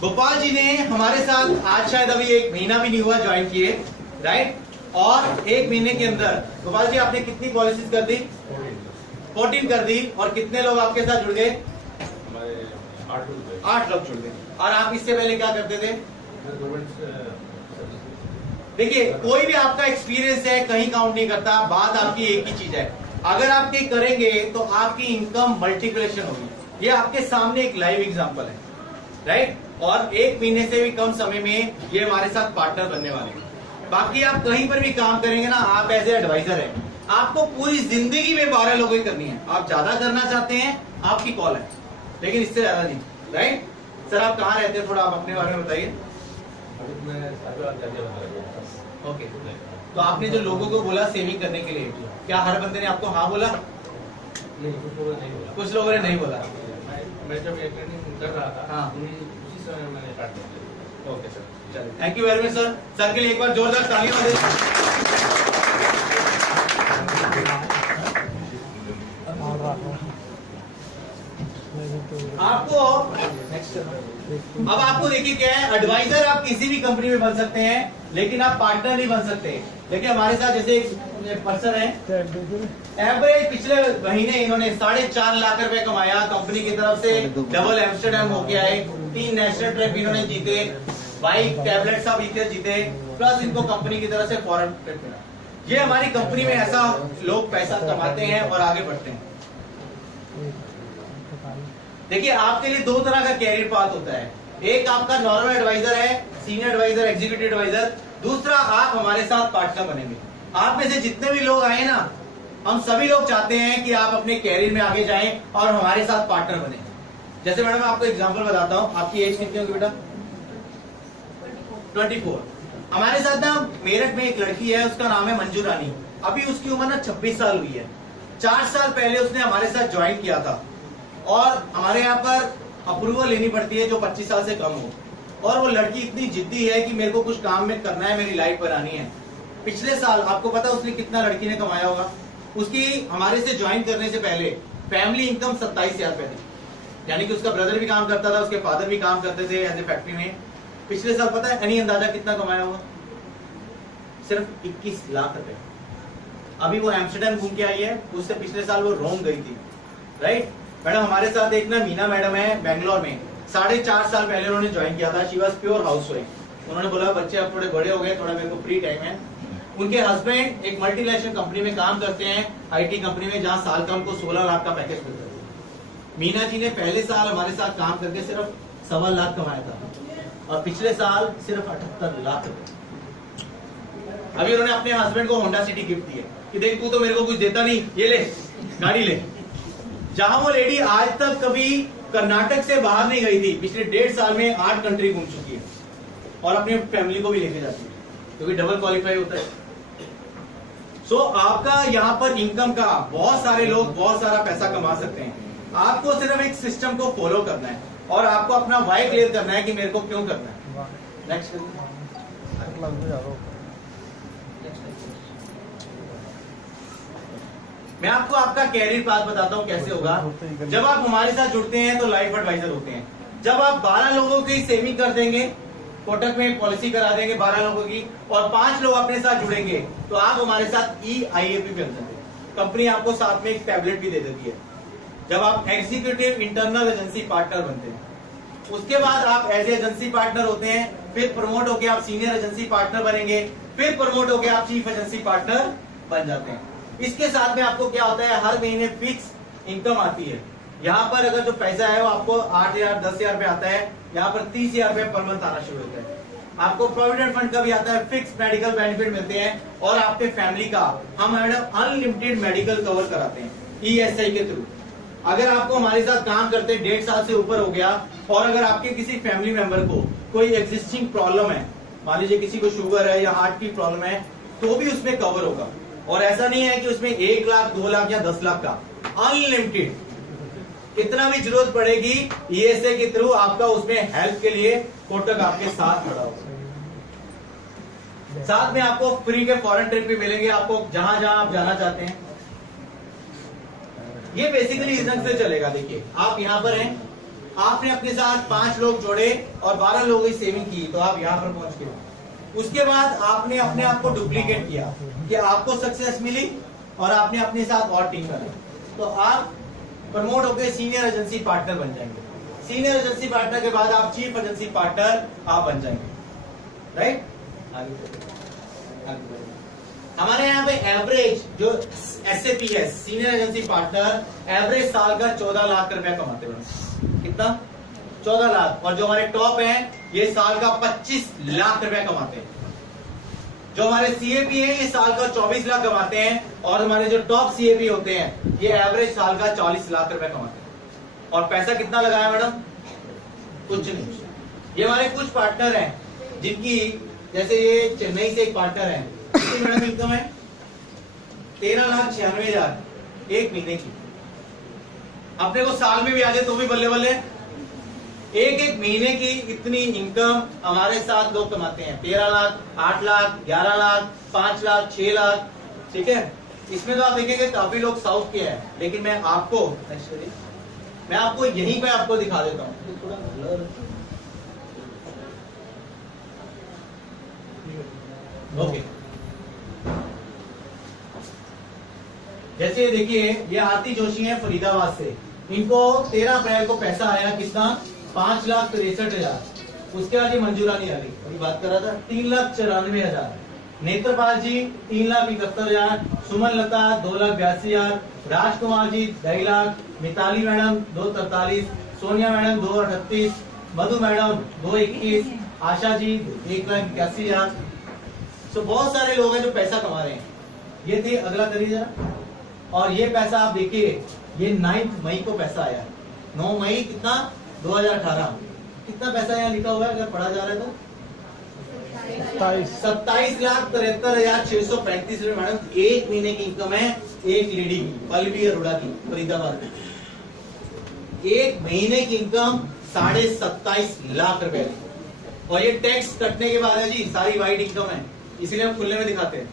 गोपाल जी ने हमारे साथ आज शायद अभी 1 महीना भी नहीं हुआ ज्वाइन किए, राइट। और 1 महीने के अंदर गोपाल जी आपने कितनी पॉलिसीज कर दी? 14 कर दी। और कितने लोग आपके साथ जुड़ गए? 8 लोग जुड़ गए। और आप इससे पहले क्या करते थे? देखिए कोई भी आपका एक्सपीरियंस है कहीं काउंट नहीं करता, बात आपकी एक ही चीज है। अगर आप ये करेंगे तो आपकी इनकम मल्टीप्लिकेशन होगी। ये आपके सामने एक लाइव एग्जांपल है, राइट। और 1 महीने से भी कम समय में ये हमारे साथ पार्टनर बनने वाले हैं। बाकी आप कहीं पर भी काम करेंगे ना, आप एज ए एडवाइजर है, आपको पूरी जिंदगी में 12 लोगों की करनी है। आप ज्यादा करना चाहते हैं आपकी कॉल है, लेकिन इससे ज्यादा नहीं, राइट। सर आप कहाँ रहते हैं, थोड़ा आप अपने बारे में बताइए। ओके, तो आपने जो लोगों को बोला सेविंग करने के लिए, क्या हर बंदे ने आपको हाँ बोला? नहीं, कुछ लोगों ने नहीं बोला। मैं जब कर रहा था, हाँ, उसी समय मैंने स्टार्ट किया। ओके सर, चलिए thank you very much sir. Sir के लिए एक बार जोरदार तालियां बजाइए। आपको अब आपको देखिए क्या है, एडवाइजर आप किसी भी कंपनी में बन सकते हैं लेकिन आप पार्टनर नहीं बन सकते। लेकिन हमारे साथ जैसे एक पर्सन है, एवरेज पिछले महीने इन्होंने 4.5 लाख रुपए कमाया कंपनी की तरफ से, डबल एम्स्टरडैम होके आए, 3 नेशनल ट्रिप इन्होंने जीते, बाइक टैबलेट सब जीते, प्लस इनको कंपनी की तरफ से फॉरेन ट्रिप मिला। ये हमारी कंपनी में ऐसा लोग पैसा कमाते हैं और आगे बढ़ते हैं। देखिए आपके लिए 2 तरह का कैरियर पाथ होता है, एक आपका नॉर्मल एडवाइजर है, सीनियर एडवाइजर, एग्जीक्यूटिव एडवाइजर, दूसरा आप हमारे साथ पार्टनर बनेंगे। आप में से जितने भी लोग आए ना, हम सभी लोग चाहते हैं कि आप अपने कैरियर में आगे जाएं और हमारे साथ पार्टनर बने। जैसे मैडम आपको एग्जांपल बताता हूं, आपकी एज कितनी होगी बेटा? 24। हमारे साथ ना मेरठ में एक लड़की है, उसका नाम है मंजू रानी, अभी उसकी उम्र ना 26 साल हुई है। 4 साल पहले उसने हमारे साथ ज्वाइन किया था और हमारे यहाँ पर अप्रूवल लेनी पड़ती है जो 25 साल से कम हो, और वो लड़की इतनी जिद्दी है कि मेरे को कुछ काम में करना है, मेरी लाइफ बनानी है। पिछले साल आपको पता उसने कितना लड़की ने कमाया होगा? उसकी हमारे से ज्वाइन करने से पहले फैमिली इनकम 27,000 रुपए थी, यानी कि उसका ब्रदर भी काम करता था, उसके फादर भी काम करते थे एज ए फैक्ट्री में। पिछले साल पता है एनी अंदाजा कितना कमाया होगा? सिर्फ 21 लाख रुपए। अभी वो एम्स्टरडैम घूम के आई है, उससे पिछले साल वो रोम गई थी, राइट। मैडम हमारे साथ एक ना मीना मैडम है बेंगलोर में, 4.5 साल पहले उन्होंने ज्वाइन किया था। She was pure housewife. उन्होंने बोला बच्चे अब थोड़े बड़े हो गए, थोड़ा मेरे को फ्री टाइम है। उनके हस्बैंड एक मल्टीनेशनल कंपनी में काम करते हैं, आईटी कंपनी में, जहां साल का उनको 16 लाख का पैकेज मिलता है। मीना जी ने पहले साल हमारे साथ काम करके सिर्फ 1.25 लाख कमाया था और पिछले साल सिर्फ 78 लाख रुपए। अभी उन्होंने अपने हस्बैंड को होंडा सिटी गिफ्ट दी है कि देख तू तो मेरे को कुछ देता नहीं, ये ले गाड़ी ले। जहां वो लेडी आज तक कभी कर्नाटक से बाहर नहीं गई थी, पिछले 1.5 साल में 8 कंट्री घूम चुकी है और अपनी फैमिली को भी लेके जाती है, क्योंकि डबल क्वालिफाई होता है। सो आपका यहाँ पर इनकम का बहुत सारे लोग बहुत सारा पैसा कमा सकते हैं। आपको सिर्फ एक सिस्टम को फॉलो करना है और आपको अपना वाई क्लियर करना है कि मेरे को क्यों करना है। नेक्स्ट मैं आपको आपका कैरियर पाथ बताता हूँ कैसे होगा। जब आप हमारे साथ जुड़ते हैं तो लाइफ एडवाइजर होते हैं। जब आप 12 लोगों की सेविंग कर देंगे, कोटक में एक पॉलिसी करा देंगे 12 लोगों की, और 5 लोग अपने साथ जुड़ेंगे, तो आप हमारे साथ EIAP बन सकते हैं। कंपनी आपको साथ में एक टैबलेट भी दे देती है जब आप एग्जीक्यूटिव इंटरनल एजेंसी पार्टनर बनते हैं। उसके बाद आप एज एजेंसी पार्टनर होते हैं, फिर प्रमोट होकर आप सीनियर एजेंसी पार्टनर बनेंगे, फिर प्रमोट होकर आप चीफ एजेंसी पार्टनर बन जाते हैं। इसके साथ में आपको क्या होता है, हर महीने फिक्स इनकम आती है। यहाँ पर अगर जो पैसा है वो आपको 8,000 10,000 रुपए आता है, यहाँ पर 30,000 रुपए पर मंथ आना शुरू होता है। आपको प्रोविडेंट फंड का भी आता है, फिक्स मेडिकल बेनिफिट मिलते हैं, और आपके फैमिली का हम मैडम अनलिमिटेड मेडिकल कवर कराते हैं ESI के थ्रू। अगर आपको हमारे साथ काम करते 1.5 साल से ऊपर हो गया, और अगर आपके किसी फैमिली मेंबर को कोई एग्जिस्टिंग प्रॉब्लम है, मान लीजिए किसी को शुगर है या हार्ट की प्रॉब्लम है, तो भी उसमें कवर होगा। और ऐसा नहीं है कि उसमें 1 लाख 2 लाख या 10 लाख का, अनलिमिटेड कितना भी जरूरत पड़ेगी ESI के थ्रू आपका उसमें हेल्प के लिए कोटक आपके साथ खड़ा होगा। साथ में आपको फ्री के फॉरेन ट्रिप भी मिलेंगे, आपको जहां जहां आप जाना चाहते हैं। ये बेसिकली इस ढंग से चलेगा। देखिए आप यहाँ पर हैं, आपने अपने साथ 5 लोग जोड़े और 12 लोगों की सेविंग की, तो आप यहाँ पर पहुंच गए। उसके बाद आपने अपने आप को डुप्लीकेट किया कि आपको सक्सेस मिली, और आपने अपने साथ और टीम बनाई, तो आप प्रमोट होकर सीनियर एजेंसी पार्टनर बन जाएंगे। सीनियर एजेंसी पार्टनर के बाद आप चीफ एजेंसी पार्टनर आप बन जाएंगे। राइट, हमारे यहाँ पे एवरेज जो SAP है, सीनियर एजेंसी पार्टनर, एवरेज साल का 14 लाख रुपया कमाते हैं। कितना? 14 लाख। और जो हमारे टॉप हैं ये साल का 25 लाख रुपया कमाते हैं। जो हमारे CAP है ये साल का 24 लाख कमाते हैं, और हमारे जो टॉप CAP होते हैं ये एवरेज साल का 40 लाख रुपया कमाते हैं। और पैसा कितना लगाया मैडम? कुछ नहीं। ये हमारे कुछ पार्टनर हैं जिनकी, जैसे ये चेन्नई से एक पार्टनर है, मैडम इनकम है 13,96,000 एक महीने की। अपने को साल में भी आ जाए तो भी बल्ले बल्ले। एक महीने की इतनी इनकम हमारे साथ लोग कमाते हैं। 13 लाख, 8 लाख, 11 लाख, 5 लाख, 6 लाख। ठीक है, इसमें तो आप देखेंगे काफी लोग साउथ के हैं, लेकिन मैं आपको यहीं पे आपको दिखा देता हूँ। ओके, जैसे देखिए ये आरती जोशी है फरीदाबाद से, इनको 13 अप्रैल को पैसा आया कितना? 5,63,000। उसके बाद ये मंजूरानी आ गई, अभी बात कर रहा था, 3,94,000। नेत्रपाल जी 3,71,000, सुमन लता 2,82,000, राजकुमार जी 2.5 लाख, मिताली मैडम 2,43, सोनिया मैडम 2,38, मधु मैडम 2,21, आशा जी 1,81,000। तो बहुत सारे लोग हैं जो पैसा कमा रहे हैं। ये थे, अगला करिए जरा। और ये पैसा आप देखिए, ये 9 मई को पैसा आया। 9 मई कितना? 2018। कितना पैसा यहाँ लिखा हुआ है अगर पढ़ा जा रहा है तो? 27,73,635 रुपए मैडम एक महीने की इनकम है एक लेडी की, पल्लवी अरोड़ा की, फरीदाबाद में। एक महीने की इनकम 27.5 लाख रुपए। और ये टैक्स कटने के बाद है जी, सारी वाइड इनकम है, इसीलिए हम खुले में दिखाते हैं।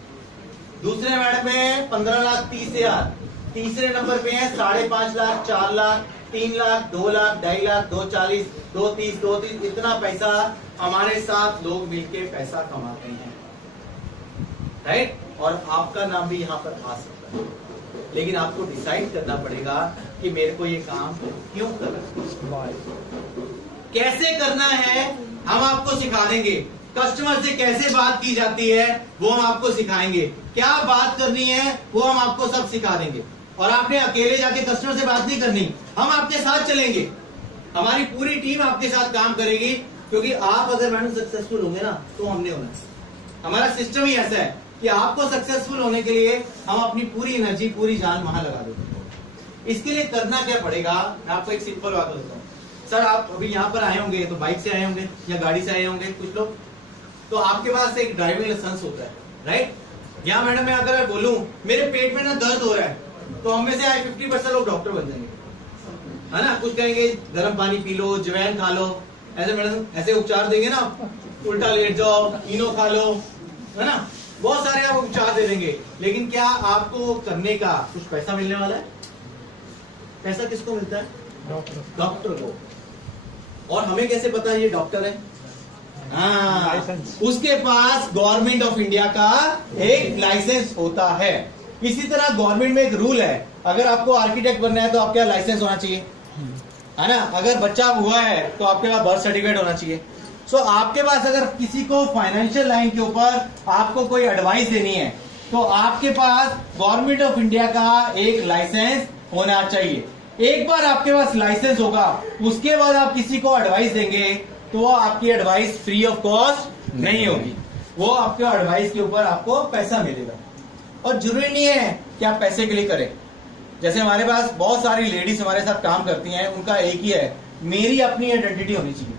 दूसरे मैडम में 15,30,000। तीसरे नंबर पे है 5.5 लाख, 4 लाख, 3 लाख, 2 लाख, 2.5 लाख, 2,40, 2,30, इतना पैसा हमारे साथ लोग मिलके पैसा कमाते हैं। राइट, और आपका नाम भी यहाँ पर आ सकता है, लेकिन आपको डिसाइड करना पड़ेगा कि मेरे को ये काम क्यों करना है, कैसे करना है, हम आपको सिखा देंगे। कस्टमर से कैसे बात की जाती है वो हम आपको सिखाएंगे, क्या बात करनी है वो हम आपको सब सिखा देंगे। और आपने अकेले जाके कस्टमर से बात नहीं करनी, हम आपके साथ चलेंगे, हमारी पूरी टीम आपके साथ काम करेगी, क्योंकि आप अगर मैडम सक्सेसफुल होंगे ना तो हमने होना है। हमारा सिस्टम ही ऐसा है कि आपको सक्सेसफुल होने के लिए हम अपनी पूरी एनर्जी, पूरी जान वहां लगा देते हैं। इसके लिए करना क्या पड़ेगा, मैं आपको एक सिंपल बात बताता हूँ। सर आप अभी यहाँ पर आए होंगे तो बाइक से आए होंगे या गाड़ी से आए होंगे कुछ लोग, तो आपके पास एक ड्राइविंग लाइसेंस होता है, राइट। यहाँ मैडम मैं अगर बोलूं मेरे पेट में ना दर्द हो रहा है, तो हम में से आए 50% लोग डॉक्टर बन जाएंगे, है ना। कुछ कहेंगे गर्म पानी पी लो, जवैन खा लो, ऐसे मैडम ऐसे उपचार देंगे ना, उल्टा लेट जाओ, इनो खा लो, है ना। बहुत सारे आप उपचार दे देंगे, लेकिन क्या आपको करने का कुछ पैसा मिलने वाला है? पैसा किसको मिलता है? डॉक्टर को। और हमें कैसे पता है ये डॉक्टर है? हाँ, उसके पास गवर्नमेंट ऑफ इंडिया का एक लाइसेंस होता है। इसी तरह गवर्नमेंट में एक रूल है, अगर आपको आर्किटेक्ट बनना है तो आपके पास लाइसेंस होना चाहिए, है ना? अगर बच्चा हुआ है तो आपके पास बर्थ सर्टिफिकेट होना चाहिए। सो आपके पास अगर किसी को फाइनेंशियल लाइन के ऊपर आपको कोई एडवाइस देनी है तो आपके पास गवर्नमेंट ऑफ इंडिया का एक लाइसेंस होना चाहिए। एक बार आपके पास लाइसेंस होगा, उसके बाद आप किसी को एडवाइस देंगे तो वो आपकी एडवाइस फ्री ऑफ कॉस्ट नहीं होगी, वो आपके एडवाइस के ऊपर आपको पैसा मिलेगा। और जरूरी नहीं है कि आप पैसे के लिए करें। जैसे हमारे पास बहुत सारी लेडीज हमारे साथ काम करती हैं, उनका एक ही है, मेरी अपनी आइडेंटिटी होनी चाहिए,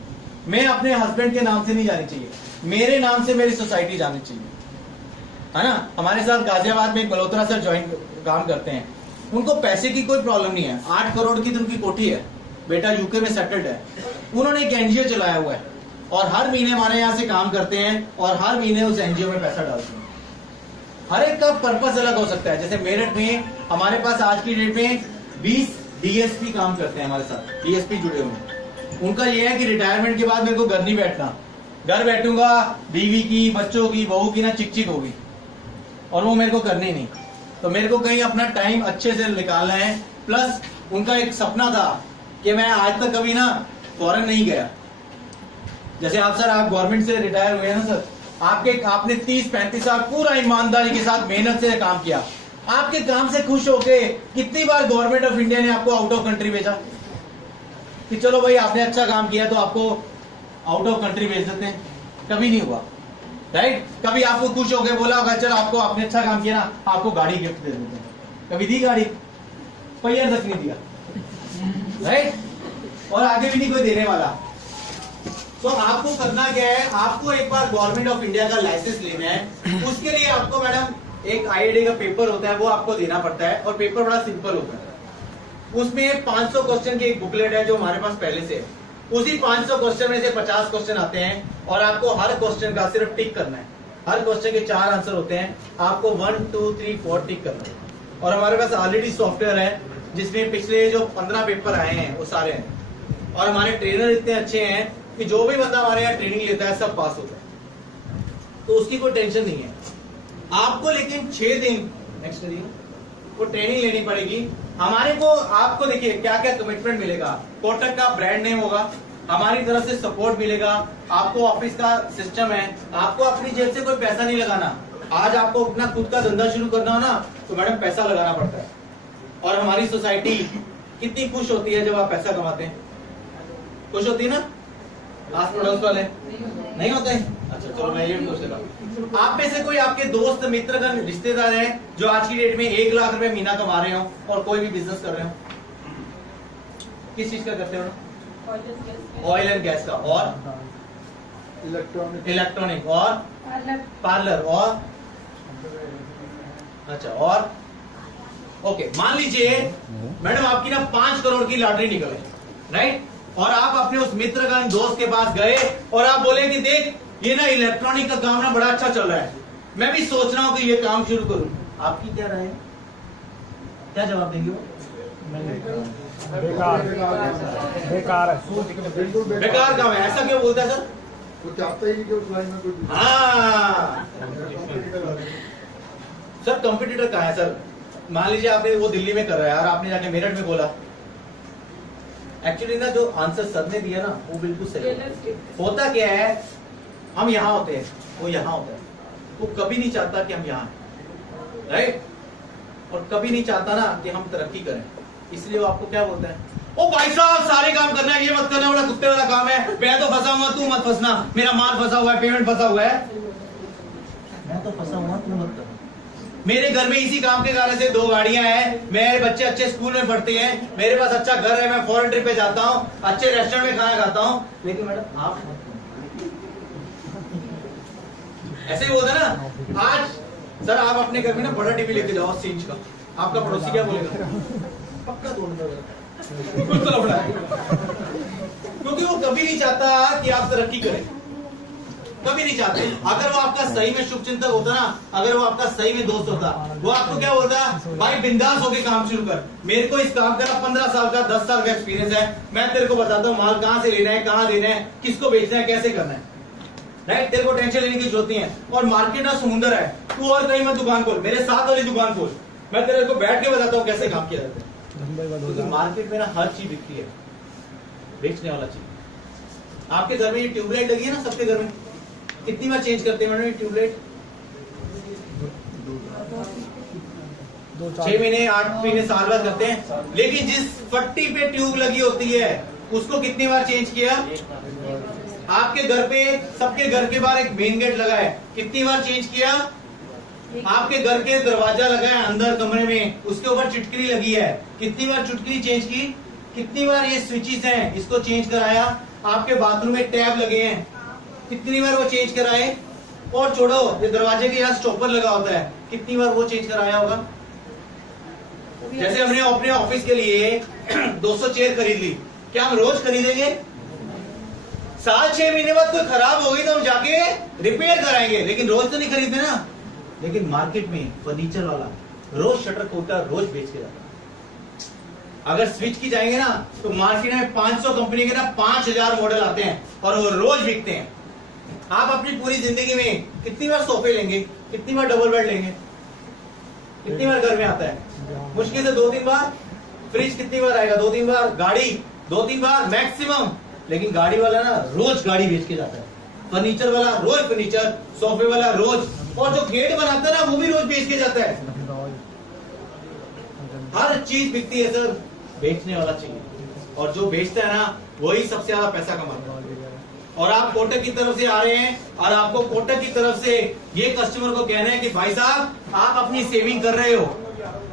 मैं अपने हस्बैंड के नाम से नहीं जानी चाहिए, मेरे नाम से मेरी सोसाइटी जानी चाहिए, है ना? हमारे साथ गाजियाबाद में एक मल्होत्रा सर ज्वाइन काम करते हैं, उनको पैसे की कोई प्रॉब्लम नहीं है, 8 करोड़ की तो उनकी कोठी है, बेटा यूके में सेटल्ड है, उन्होंने एक एनजीओ चलाया हुआ है और हर महीने हमारे यहाँ से काम करते हैं और हर महीने उस एनजीओ में पैसा डालते हैं। हर एक का पर्पस अलग हो सकता है। जैसे मेरठ में हमारे पास आज की डेट में 20 डीएसपी काम करते हैं हमारे साथ, डीएसपी जुड़े हुए हैं। उनका यह है कि रिटायरमेंट के बाद मेरे को घर नहीं बैठना, घर बैठूंगा बीवी की, बच्चों की, बहू की ना चिक चिक होगी और वो मेरे को करनी नहीं, तो मेरे को कहीं अपना टाइम अच्छे से निकालना है। प्लस उनका एक सपना था कि मैं आज तक कभी ना फॉरेन नहीं गया। जैसे आप सर, आप गवर्नमेंट से रिटायर हुए हैं ना सर, आपने 30-35 साल पूरा ईमानदारी के साथ मेहनत से काम किया, आपके काम से खुश होके कितनी बार गवर्नमेंट ऑफ इंडिया ने आपको आउट ऑफ कंट्री भेजा कि चलो भाई आपने अच्छा काम किया तो आपको आउट ऑफ कंट्री भेज देते हैं? कभी नहीं हुआ, राइट? कभी आपको खुश होके बोला होगा चलो आपको आपने अच्छा काम किया ना, आपको गाड़ी गिफ्ट दे देते हैं? कभी दी गाड़ी? पहिया तक नहीं दिया, राइट? और आगे भी नहीं कोई देने वाला। तो आपको करना क्या है, आपको एक बार गवर्नमेंट ऑफ इंडिया का लाइसेंस लेना है। उसके लिए आपको मैडम एक आईआईडी का पेपर होता है, वो आपको देना पड़ता है और पेपर बड़ा सिंपल होता है। उसमें 500 क्वेश्चन की एक बुकलेट है जो हमारे पास पहले से है, उसी 500 क्वेश्चन में से 50 क्वेश्चन आते हैं और आपको हर क्वेश्चन का सिर्फ टिक करना है। हर क्वेश्चन के 4 आंसर होते हैं, आपको 1 2 3 4 टिक करना है। और हमारे पास ऑलरेडी सॉफ्टवेयर है जिसमें पिछले जो 15 पेपर आए हैं वो सारे हैं, और हमारे ट्रेनर इतने अच्छे हैं कि जो भी बंदा हमारे यहाँ ट्रेनिंग लेता है सब पास होता है, तो उसकी कोई टेंशन नहीं है आपको। लेकिन 6 दिन नेक्स्ट दिन वो ट्रेनिंग लेनी पड़ेगी हमारे को। आपको देखिए क्या क्या कमिटमेंट मिलेगा, कोटक का ब्रांड नेम होगा, हमारी तरफ से सपोर्ट मिलेगा, आपको ऑफिस का सिस्टम है, आपको अपनी जेब से कोई पैसा नहीं लगाना। आज आपको अपना खुद का धंधा शुरू करना हो ना तो मैडम पैसा लगाना पड़ता है। और हमारी सोसाइटी कितनी खुश होती है जब आप पैसा कमाते हैं? खुश होती है ना? लास्ट पड़ोस वाले नहीं होते? अच्छा चलो मैं ये पूछ लेता हूँ, आप में से कोई आपके दोस्त मित्रगण रिश्तेदार है जो आज की डेट में 1 लाख रुपए महीना कमा रहे हो और कोई भी बिजनेस कर रहे हो? किस चीज का करते हो? ऑयल एंड गैस का, और इलेक्ट्रॉनिक और पार्लर और अच्छा और ओके। मान लीजिए मैडम आपकी ना 5 करोड़ की लॉटरी निकले, राइट? और आप अपने उस मित्र का दोस्त के पास गए और आप बोले कि देख ये ना इलेक्ट्रॉनिक का काम ना बड़ा अच्छा चल रहा है, मैं भी सोच रहा हूं कि ये काम शुरू करूं। आपकी क्या राय है? क्या जवाब देंगे वो? बेकार बेकार है, बेकार काम है। ऐसा क्यों बोलता है सर? वो चाहता ही नहीं कि उस लाइन में कोई हाँ सर, कंपटीटर कहाँ है सर? मान लीजिए आपने वो दिल्ली में कर रहा है और आपने जाके मेरठ में बोला। एक्चुअली ना जो आंसर सर ने दिया ना वो बिल्कुल सही है। होता क्या है, हम यहाँ होते हैं, वो यहाँ होता है, वो कभी नहीं चाहता कि हम यहाँ, राइट? और कभी नहीं चाहता ना कि हम तरक्की करें, इसलिए वो आपको क्या बोलता है, ओ भाई साहब सारे काम करना है, ये मत करना, बड़ा कुत्ते वाला काम है, मैं तो फंसा हुआ, तू मत फंसना, मेरा माल फंसा हुआ है, पेमेंट फंसा हुआ है, मैं तो फंसा हुआ, तू मत कर। मेरे घर में इसी काम के कारण से 2 गाड़ियां हैं, मेरे बच्चे अच्छे स्कूल में पढ़ते हैं, मेरे पास अच्छा घर है, मैं फॉरेन ट्रिप पे जाता हूँ, अच्छे रेस्टोरेंट में खाना खाता हूँ, लेकिन मैडम आप ऐसे ही बोलते ना। आज सर आप अपने घर में ना बड़ा टीवी लेके जाओ 80 इंच का, आपका पड़ोसी क्या बोलेगा? पक्का तोड़ देगा, कुछ तो लफड़ा है, क्योंकि वो कभी नहीं चाहता कि आप तरक्की करें। कभी नहीं चाहते। अगर वो आपका सही में शुभचिंतक होता ना, अगर वो आपका सही में दोस्त होता, वो आपको क्या बोलता, भाई बिंदास होके काम शुरू कर, मेरे को इस काम का 15 साल का 10 साल का एक्सपीरियंस है, मैं तेरे को बताता हूँ माल कहाँ से लेना है, कहाँ देना है, किसको बेचना है, कैसे करना है, राइट। तेरे को टेंशन लेने की जरूरत नहीं है। और मार्केट ना समुंदर है, तू और कहीं मत दुकान खोल, मेरे साथ वाली दुकान खोल, मैं तेरे को बैठ के बताता हूँ कैसे काम किया जाता है। क्योंकि मार्केट में ना हर चीज बिकती है, बेचने वाला चीज। आपके घर में ये ट्यूबलाइट लगी है ना, सबके घर में कितनी बार चेंज करते हैं मैडम ये ट्यूबलाइट? 6 महीने 8 महीने साल बाद करते हैं। लेकिन जिस फट्टी पे ट्यूब लगी होती है उसको कितनी बार चेंज किया? आपके घर पे, सबके घर के बाहर एक मेन गेट लगा है, कितनी बार चेंज किया? आपके घर के दरवाजा लगा है अंदर कमरे में, उसके ऊपर चिटकरी लगी है, कितनी बार चिटकरी चेंज की? कितनी बार ये स्विचेस हैं इसको चेंज कराया? आपके बाथरूम में टैब लगे हैं, कितनी बार वो चेंज कराए? और छोड़ो, ये दरवाजे के यहाँ स्टॉपर लगा होता है, कितनी बार वो चेंज कराया होगा? जैसे हमने अपने ऑफिस के लिए 200 चेयर खरीद ली, क्या हम रोज खरीदेंगे? साल 6 महीने बाद कोई खराब हो गई तो हम जाके रिपेयर कराएंगे, लेकिन रोज तो नहीं खरीदते ना। लेकिन मार्केट में फर्नीचर वाला रोज शटर खोलकर रोज बेच के जाता है। अगर स्विच की जाएंगे ना तो मार्केट में 500 कंपनी के ना 5000 मॉडल आते हैं और वो रोज बिकते हैं। आप अपनी पूरी जिंदगी में कितनी बार सोफे लेंगे, कितनी बार डबल बेड लेंगे, कितनी बार घर में आता है? मुश्किल से 2-3 बार। फ्रिज कितनी बार आएगा? 2-3 बार। गाड़ी 2-3 बार मैक्सिमम। लेकिन गाड़ी वाला ना रोज गाड़ी बेच के जाता है, फर्नीचर वाला रोज फर्नीचर, सोफे वाला रोज, और जो गेट बनाता है ना वो भी रोज बेच के जाता है। हर चीज बिकती है सर, बेचने वाला चाहिए, और जो बेचता है ना वही सबसे ज्यादा पैसा कमाता है। और आप कोटक की तरफ से आ रहे हैं और आपको कोटक की तरफ से ये कस्टमर को कहना है कि भाई साहब आप अपनी सेविंग कर रहे हो,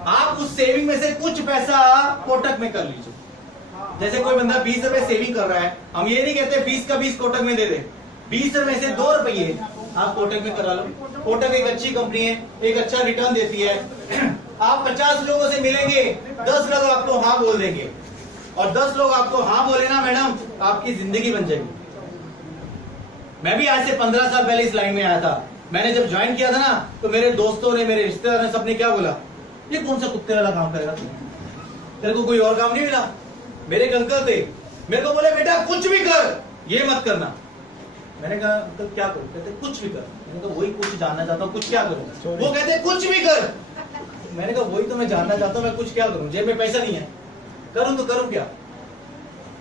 आप उस सेविंग में से कुछ पैसा कोटक में कर लीजिए। जैसे कोई बंदा 20 रुपए सेविंग कर रहा है, हम ये नहीं कहते 20 का 20 कोटक में दे दे, 20 में से 2 रुपये आप कोटक में करा लो। कोटक एक अच्छी कंपनी है, एक अच्छा रिटर्न देती है। आप 50 लोगों से मिलेंगे, 10 लोग आपको हाँ बोल देंगे, और 10 लोग आपको हाँ बोले ना मैडम, आपकी जिंदगी बन जाएगी। मैं भी आज से 15 साल पहले इस लाइन में आया था। मैंने जब ज्वाइन किया था ना तो मेरे दोस्तों ने, मेरे रिश्तेदार ने, सबने क्या बोला, ये कौन सा कुत्ते वाला काम करेगा तू, तेरे को कोई और काम नहीं मिला? मेरे एक अंकल थे, मेरे को बोले बेटा कुछ भी कर, ये मत करना। मैंने कहा अंकल क्या करूं? कहते कुछ भी कर। मैंने कहा वही कुछ जानना चाहता हूँ, कुछ क्या करूं? वो कहते कुछ भी कर। मैंने कहा वही तो मैं जानना चाहता हूँ, मैं कुछ क्या करूं? जेब में पैसा नहीं है, करूं तो करूं क्या?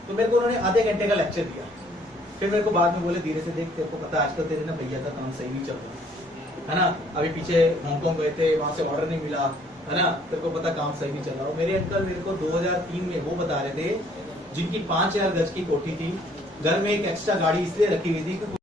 तो मेरे को उन्होंने आधे घंटे का लेक्चर दिया। फिर मेरे को बाद में बोले धीरे से देख, तेरे को पता है आजकल तेरे ना भैया का काम सही नहीं चल रहा है ना, अभी पीछे हांगकांग गए थे, वहां से ऑर्डर नहीं मिला है ना, तेरे को पता काम सही नहीं चल रहा। और मेरे अंकल मेरे को 2003 में वो बता रहे थे जिनकी 5000 गज की कोठी थी, घर में एक एक्स्ट्रा गाड़ी इसलिए रखी हुई थी